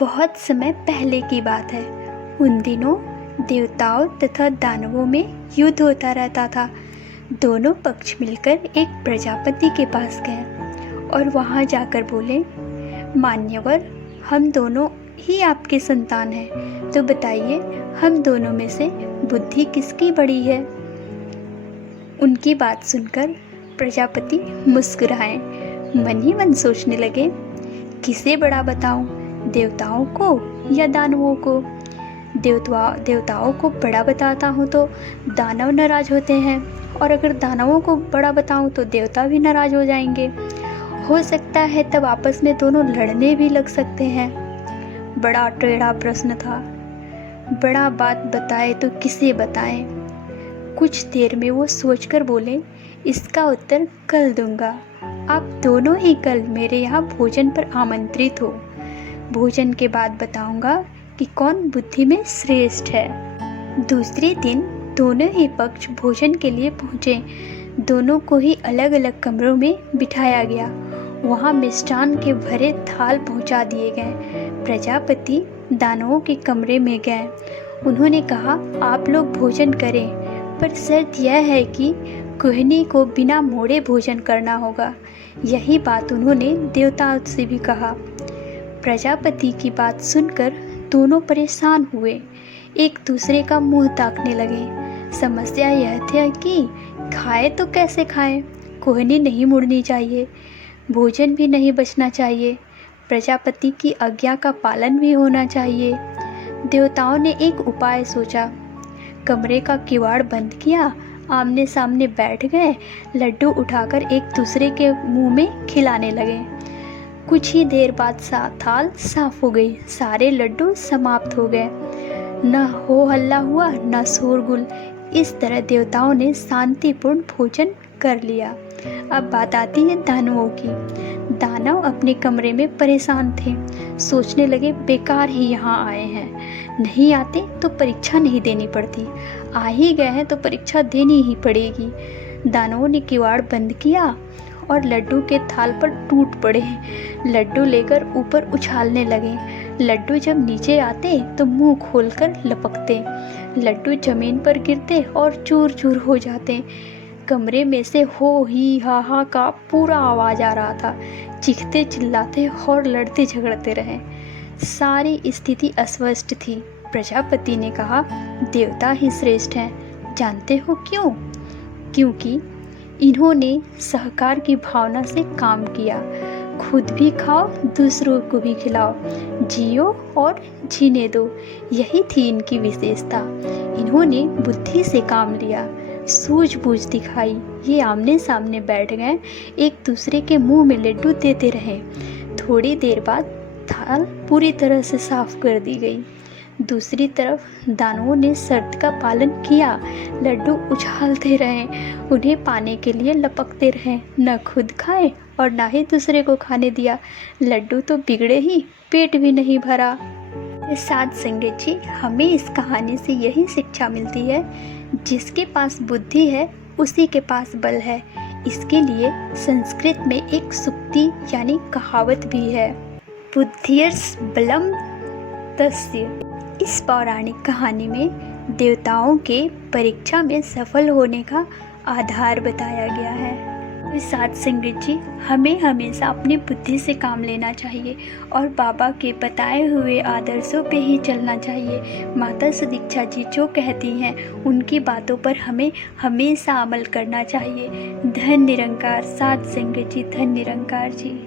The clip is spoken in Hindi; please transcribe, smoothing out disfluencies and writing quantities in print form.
बहुत समय पहले की बात है। उन दिनों देवताओं तथा दानवों में युद्ध होता रहता था। दोनों पक्ष मिलकर एक प्रजापति के पास गए और वहां जाकर बोले, मान्यवर, हम दोनों ही आपके संतान हैं, तो बताइए हम दोनों में से बुद्धि किसकी बड़ी है। उनकी बात सुनकर प्रजापति मुस्कुराए, मन ही मन सोचने लगे, किसे बड़ा बताऊं, देवताओं को या दानवों को। देवताओं को बड़ा बताता हूँ तो दानव नाराज होते हैं, और अगर दानवों को बड़ा बताऊं तो देवता भी नाराज हो जाएंगे। हो सकता है तब आपस में दोनों लड़ने भी लग सकते हैं। बड़ा टेढ़ा प्रश्न था। बड़ा बात बताए तो किसे बताएं। कुछ देर में वो सोचकर बोले, इसका उत्तर कल दूंगा। आप दोनों ही कल मेरे यहाँ भोजन पर आमंत्रित हो। भोजन के बाद बताऊंगा कि कौन बुद्धि में श्रेष्ठ है। दूसरे दिन दोनों ही पक्ष भोजन के लिए पहुँचे। दोनों को ही अलग अलग कमरों में बिठाया गया। वहाँ मिष्ठान के भरे थाल पहुँचा दिए गए। प्रजापति दानवों के कमरे में गए। उन्होंने कहा, आप लोग भोजन करें, पर शर्त यह है कि कुहनी को बिना मोड़े भोजन करना होगा। यही बात उन्होंने देवताओं से भी कहा। प्रजापति की बात सुनकर दोनों परेशान हुए, एक दूसरे का मुंह ताकने लगे। समस्या यह थी कि खाए तो कैसे खाएं? कुहनी नहीं मुड़नी चाहिए, भोजन भी नहीं बचना चाहिए, प्रजापति की आज्ञा का पालन भी होना चाहिए। देवताओं ने एक उपाय सोचा। कमरे का किवाड़ बंद किया, आमने सामने बैठ गए, लड्डू उठाकर एक दूसरे के मुंह में खिलाने लगे। कुछ ही देर बाद थाल साफ हो गई, सारे लड्डू समाप्त हो गए। न हो हल्ला हुआ, न शोरगुल। इस तरह देवताओं ने शांतिपूर्ण भोजन कर लिया। अब बात आती है दानवों की। दानव अपने कमरे में परेशान थे, सोचने लगे, बेकार ही यहाँ आए हैं, नहीं आते तो परीक्षा नहीं देनी पड़ती, आ ही गए हैं तो परीक्षा देनी ही पड़ेगी। दानवों ने किवाड़ बंद किया और लड्डू के थाल पर टूट पड़े। लड्डू लेकर ऊपर उछालने लगे। लड्डू जब नीचे आते तो मुंह खोलकर लपकते, लड्डू जमीन पर गिरते और चूर चूर हो जाते। कमरे में से हो ही हा का पूरा आवाज आ रहा था। चीखते चिल्लाते और लड़ते झगड़ते रहे। सारी स्थिति अस्वस्थ थी। प्रजापति ने कहा, देवता ही श्रेष्ठ हैं। जानते हो क्यों? क्योंकि इन्होंने सहकार की भावना से काम किया। खुद भी खाओ, दूसरों को भी खिलाओ, जियो और जीने दो, यही थी इनकी विशेषता। इन्होंने बुद्धि से काम लिया, सूझबूझ दिखाई। ये आमने सामने बैठ गए, एक दूसरे के मुंह में लड्डू देते रहे। थोड़ी देर बाद थाल पूरी तरह से साफ कर दी गई। दूसरी तरफ दानवों ने शर्त का पालन किया, लड्डू उछालते रहे, उन्हें पाने के लिए लपकते रहे, न खुद खाए और ना ही दूसरे को खाने दिया। लड्डू तो बिगड़े ही, पेट भी नहीं भरा। साध संगत जी, हमें इस कहानी से यही शिक्षा मिलती है, जिसके पास बुद्धि है उसी के पास बल है। इसके लिए संस्कृत में एक सूक्ति यानी कहावत भी है, बुद्धिर्स बलम तस्य। इस पौराणिक कहानी में देवताओं के परीक्षा में सफल होने का आधार बताया गया है। साथ संगत जी, हमें हमेशा अपनी बुद्धि से काम लेना चाहिए और बाबा के बताए हुए आदर्शों पे ही चलना चाहिए। माता सुदीक्षा जी जो कहती हैं उनकी बातों पर हमें हमेशा अमल करना चाहिए। धन निरंकार साथ संगत जी, धन निरंकार जी।